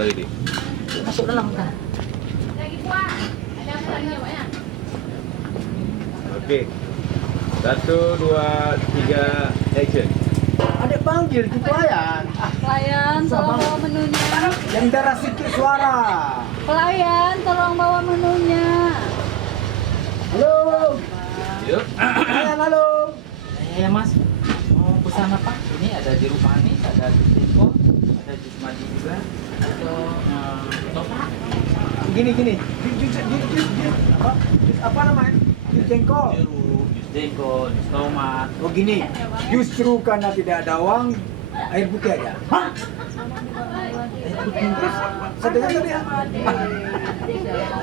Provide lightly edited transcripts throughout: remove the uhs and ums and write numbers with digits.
Ini. Masuk dalam kan? Oke. 1, 2, 3, action. Adik panggil itu pelayan. Pelayan, tolong bawa menunya. Yang darah sedikit suara. Pelayan, tolong bawa menunya. Halo. Yuk. Pelayan, halo. Mas, mau pesan apa? Ini ada jeruk manis, ada jus jengkol, ada jus madu juga, atau topak? Gini. Jus apa? Jus apa namanya? Jus jengkol. Jeruk, jus jengkol, jus tomat. Oh gini. Justru karena tidak ada uang, air putih aja. Hah? Terus saya dengar tadi,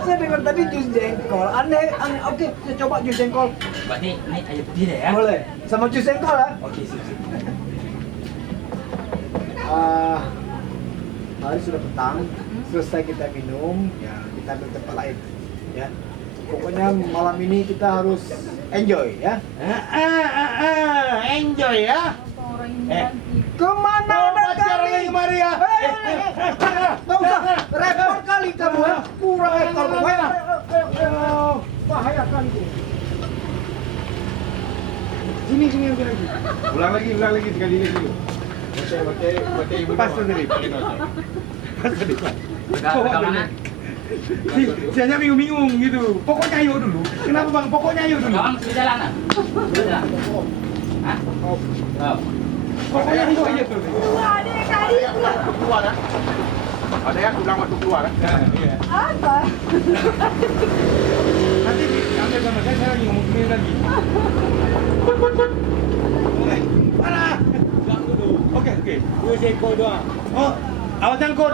saya dengar tadi jus jengkol. Aneh. Oke, saya coba jus jengkol. Berarti ini air putih deh ya? Boleh. Sama jus jengkol ya? Oke, sip. Hari sudah petang, selesai kita minum, ya kita ambil tempat lain, ya. Pokoknya malam ini kita harus enjoy, ya. Enjoy ya. Kemana ada kali? Maria. Nggak usah, repot kali kamu ya. Kurang ekor kamu ya. Bahaya kali itu. Sini ambil lagi. Ulang lagi sekali lagi dulu. Pakai ibu. Pas tadi. Pas tadi. Pegang mana? Saya hanya bingung gitu. Pokoknya ayo dulu. Kenapa bang? Pokoknya ayo dulu. Kawan di jalanan? Di jalan? Hah? Oh. Pokoknya ayo aja tuh. Keluar kan? Ada yang bilang waktu keluar kan? Iya. Apa? Nanti ambil sama saya lagi ngomong sendiri lagi. Mana? Oke. Dua ekor doang. Oh, awas angkut.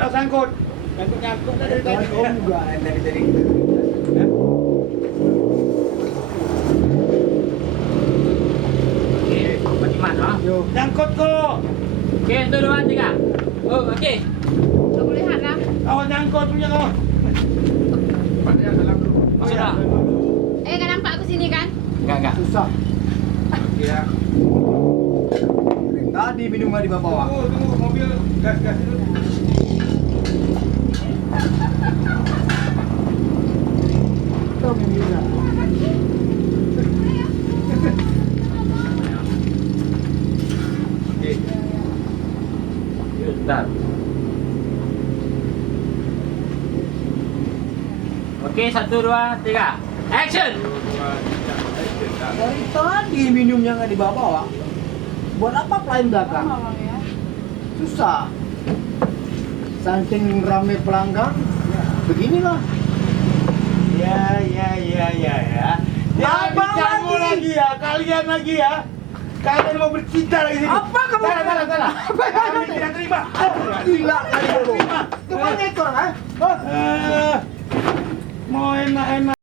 Nyangkut dari tadi. Om juga dari. Oke, bagaimana? Yo. Nyangkut kok. Oke, 1, 2, 3. Oh, oke. Gak boleh harap. Awas nyangkut punya kau. Padahal dalam dulu. Masuk dah. Gak nampak aku sini kan? Enggak. Susah. Oke ya. Tadi minum nggak dibawa. Tunggu mobil gas itu. Tahu minumnya. Oke. Bentar. Oke, 1, 2, 3. Action! Dari tadi minumnya nggak dibawa. Buat apa pelayan belakang? Susah. Saking rame pelanggan, beginilah. Ya. Apa kamu lagi? lagi ya, kalian lagi ya. Kalian mau bercinta lagi sini. Apa kamu? Salah. Kami tidak terima. Gila kali lu. Itu kan ekor, ha? Mau enak-enak.